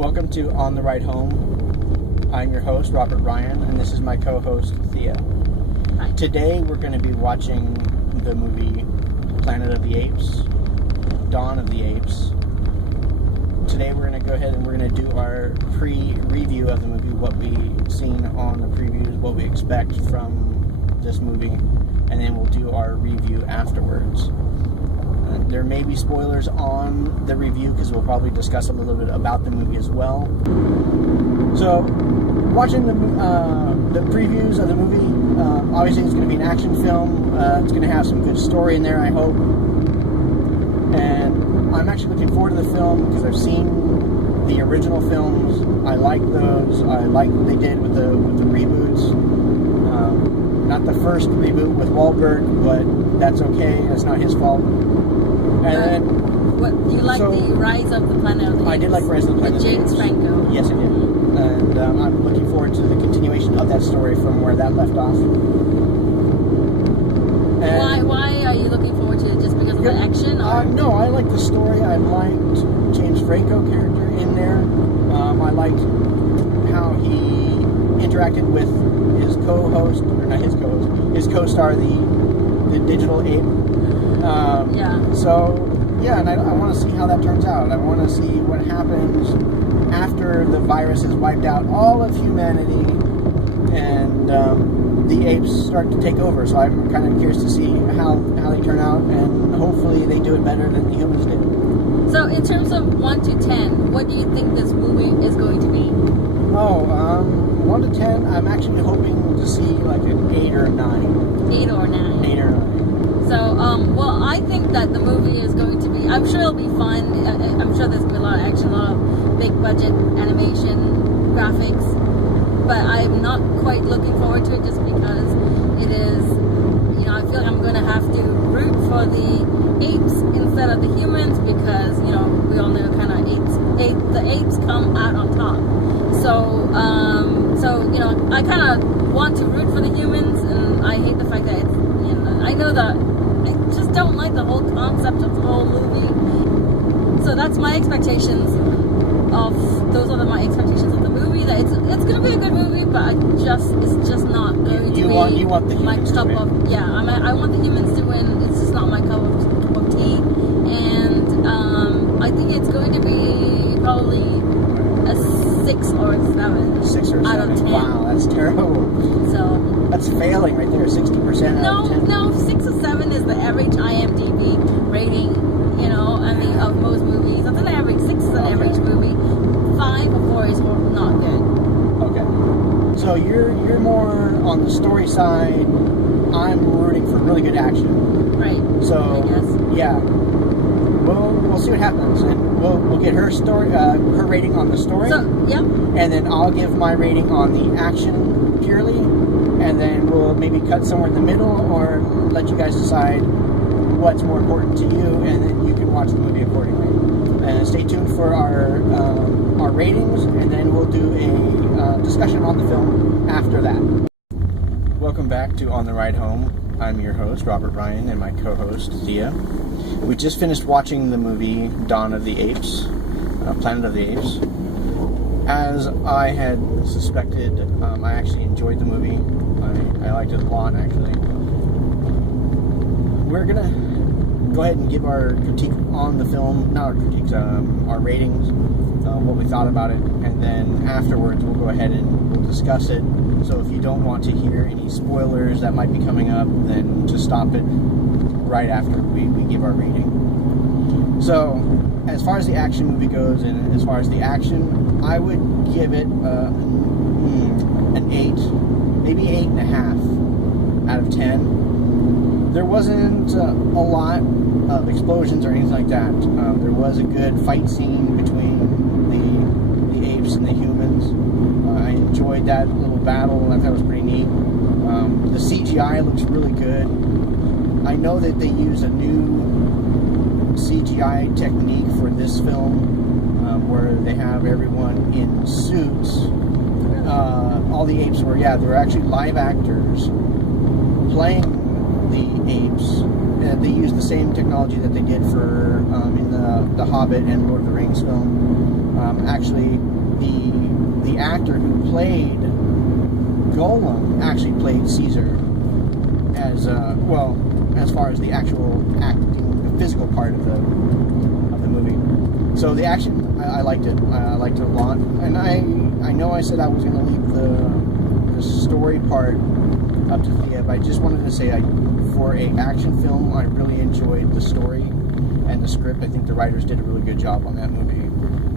Welcome to On the Ride Home. I'm your host, Robert Ryan, and this is my co-host, Thea. Hi. Today we're going to be watching the movie Planet of the Apes, Dawn of the Apes. Today we're going to go ahead and we're going to do our pre-review of the movie, what we've seen on the previews, what we expect from this movie, and then we'll do our review afterwards. There may be spoilers on the review because we'll probably discuss a little bit about the movie as well. So, watching the previews of the movie, obviously it's going to be an action film. It's going to have some good story in there, I hope. And I'm actually looking forward to the film because I've seen the original films. I like those. I like what they did with the reboots. Not the first reboot with Wahlberg, but that's okay. That's not his fault. And then, what do you like? The Rise of the Planet of the Apes? I did like Rise of the Planet of the Apes. James Franco. Yes, I did. And I'm looking forward to the continuation of that story from where that left off. And Why are you looking forward to it? Just because of the action? Or? No, I like the story. I liked James Franco character in there. I liked how he interacted with his co-host, or not his co-host, his co-star, the digital ape. So, yeah, and I want to see how that turns out. I want to see what happens after the virus has wiped out all of humanity and the apes start to take over. So I'm kind of curious to see how they turn out, and hopefully they do it better than the humans did. So, in terms of 1 to 10, what do you think this movie is going to be? 1 to 10, I'm actually hoping to see like an 8 or a 9. 8 or 9. 8 or 9. So, well, I think that the movie is going to be, I'm sure it'll be fun. I'm sure there's going to be a lot of action, a lot of big budget animation, graphics. But I'm not quite looking forward to it just because it is, I feel like I'm going to have to root for the apes instead of the humans because, we all know kind of the apes come out on top. So, I kind of want to root for the humans, and I hate the fact that it's, I know that I just don't like the whole concept of the whole movie. So that's my expectations my expectations of the movie. That it's gonna be a good movie, but it's just not going to be my cup of I want the humans to win. It's just not my cup of tea, and I think it's going to be probably a 6 or 7. 6 or 7 out of 10. Wow, that's terrible. So that's failing right there. 60% out of 10. No, 6 or 7 is the average IMDb rating. Of most movies. That's an average. 6 is an average movie. 5 or 4 is not good. Okay. So you're more on the story side. I'm rooting for really good action. Right. So I guess. Yeah. We'll see what happens, and we'll get her story, her rating on the story. So yeah. And then I'll give my rating on the action purely, and then we'll maybe cut somewhere in the middle, or let you guys decide what's more important to you, and then you can watch the movie accordingly. And stay tuned for our ratings, and then we'll do a discussion on the film after that. Welcome back to On the Ride Home. I'm your host, Robert Ryan, and my co-host, Thea. We just finished watching the movie Dawn of the Apes, Planet of the Apes. As I had suspected, I actually enjoyed the movie. I liked it a lot, actually. We're going to go ahead and give our critique on the film, not our critiques, our ratings, what we thought about it, and then afterwards we'll go ahead and we'll discuss it. So if you don't want to hear any spoilers that might be coming up, then just stop it right after we give our rating. So, as far as the action movie goes, and as far as the action, I would give it an 8, maybe 8.5 out of 10. There wasn't a lot of explosions or anything like that. There was a good fight scene between the apes and the humans. I enjoyed that little battle. I thought it was pretty neat. The CGI looks really good. I know that they use a new CGI technique for this film, where they have everyone in suits. All the apes were actually live actors playing the apes. They used the same technology that they did for in the Hobbit and Lord of the Rings film. Actually, the actor who played Golem actually played Caesar as as far as the actual acting, the physical part of the movie. So the action, I liked it. I liked it a lot. And I know I said I was going to leave the story part up to Thea, but I just wanted to say, for a action film, I really enjoyed the story and the script. I think the writers did a really good job on that movie.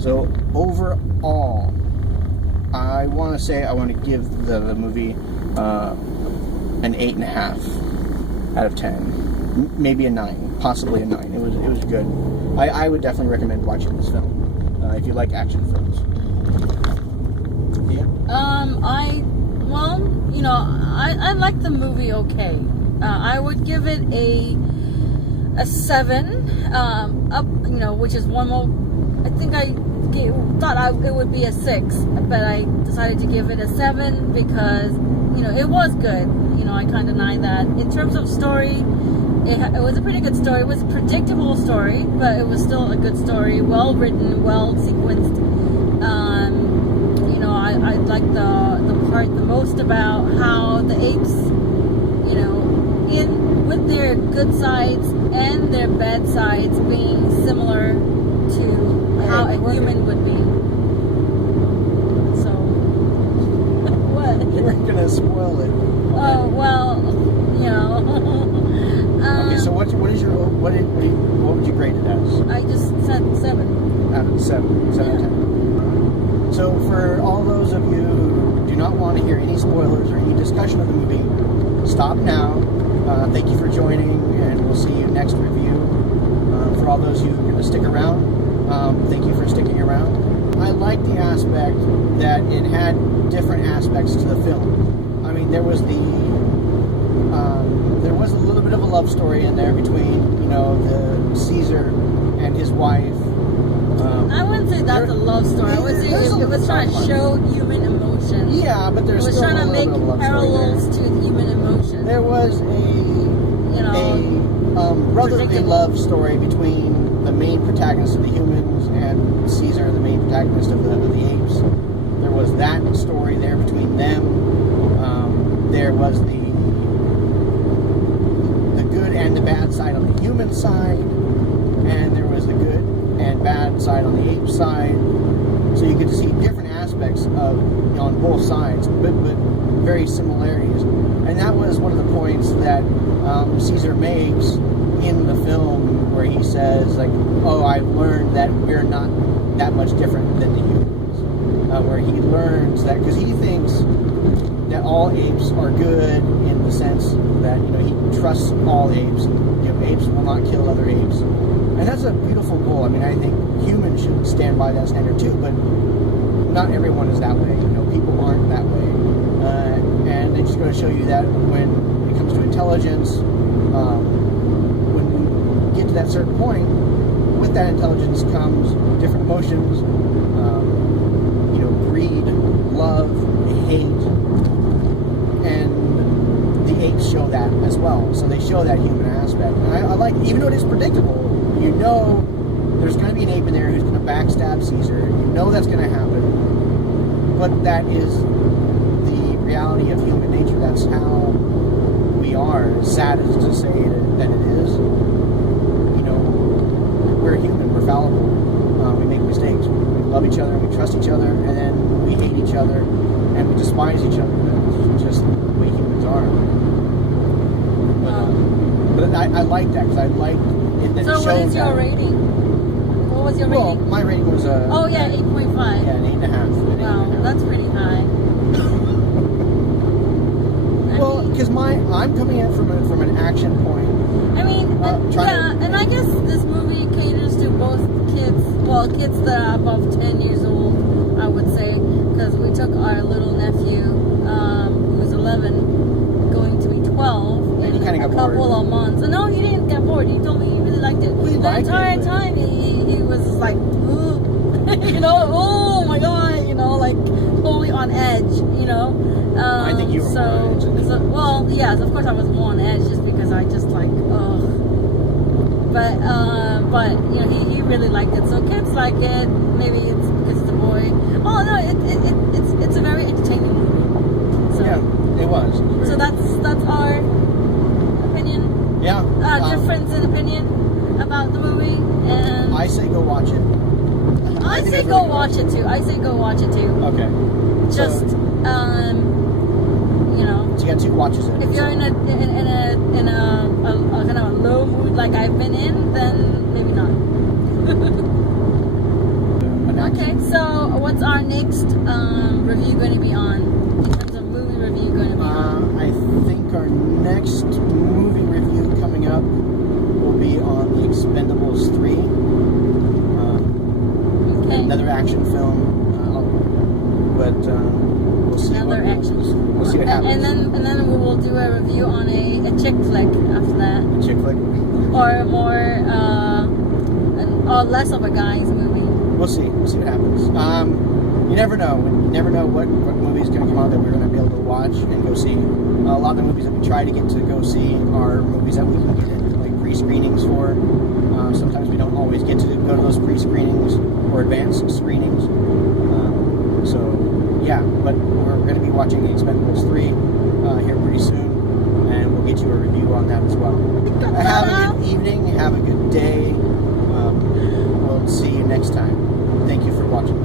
So overall, I want to give the movie an 8.5 out of 10, maybe a 9, possibly a 9. It was good. I would definitely recommend watching this film if you like action films. Yeah. I like the movie okay. I would give it a 7, which is one more. I think I thought it would be a 6, but I decided to give it a 7 because, it was good. I can't deny that. In terms of story, it was a pretty good story. It was a predictable story, but it was still a good story. Well written, well sequenced. I like the part the most about how the apes, with their good sides and their bad sides being similar to how a human would be. So, what? You weren't gonna spoil it. Oh well, Okay, so what would you grade it as? I just said 7. Out of 7 out of 10. So for all those of you who do not want to hear any spoilers or any discussion of the movie, stop now. Thank you for joining, and we'll see you next review. For all those who are going to stick around, thank you for sticking around. I like the aspect that it had different aspects to the film. I mean, there was a little bit of a love story in there between, the Caesar and his wife. I wouldn't say that's a love story. I would say it was trying to show human emotion. Yeah, but there's still trying a to make little bit of love parallels story to human emotion. there was a brotherly love story between the main protagonist of the humans and Caesar, the main protagonist of the apes. There was that story there between them. There was the good and the bad side on the human side, and there was the good and bad side on the ape side. So you could see different aspects on both sides, but very similarities. And that was one of the points that Caesar makes in the film, where he says, like, "Oh, I've learned that we're not that much different than the humans." Where he learns that, because he thinks that all apes are good in the sense that he trusts all apes. Apes will not kill other apes, and that's a beautiful goal. I mean, I think humans should stand by that standard too, but not everyone is that way. People aren't that way, and it's just going to show you that when it comes to intelligence, when you get to that certain point, with that intelligence comes different emotions. Greed, love, hate, and the apes show that as well. So they show that human aspect. And I like, even though it is predictable, there's going to be an ape in there who's going to backstab Caesar. That's going to happen. But that is the reality of human nature. That's how we are. As sad as to say that it is, we're human. We're fallible. We make mistakes. We love each other. We trust each other, and then we hate each other, and we despise each other. That's just the way humans are. But I like that, because I like it that it shows. So what is your rating? What was your rating? Well, my rating was 8.5. Yeah, an 8.5. Wow, that's pretty high. Well, because I'm coming in from an action point. I mean, and I guess this movie caters to both kids that are above 10 years old, I would say, because we took our little nephew, who's 11, going to be 12 in a couple of months. And no, he didn't get bored. He told me he really liked it. The entire time he was like, ooh, oh my god, like totally on edge, I think you were on edge. Well, yes, of course I was more on edge, just because I just like, ugh. But he really liked it. So kids like it. Maybe it's because boy. Oh no, it's a very entertaining movie. So, yeah, it was. So that's our opinion. Yeah. Difference in opinion about the movie, and I say go watch it. I say go watch it too. I say go watch it too. Okay. Just you know. So you got 2 watches in. If you're in a kind of a low mood like I've been in, then maybe not. Okay, so what's our next review going to be on? In terms of movie review going to be on? I think our next movie review coming up will be on The Expendables 3. Okay. Another action film. But we'll see. Another action. We'll see what happens. And then we will do a review on a chick flick after that. A chick flick? Or more, or less of a guy's movie. We'll see. We'll see what happens. You never know. You never know what movie is going to come out that we're going to be able to watch and go see. A lot of the movies that we try to get to go see are movies that we can get like pre-screenings for. Sometimes we don't always get to go to those pre-screenings or advanced screenings. So, yeah. But we're going to be watching The Expendables 3 here pretty soon. And we'll get you a review on that as well. Have a good evening. Have a good day. We'll see you next time. Thank you for watching.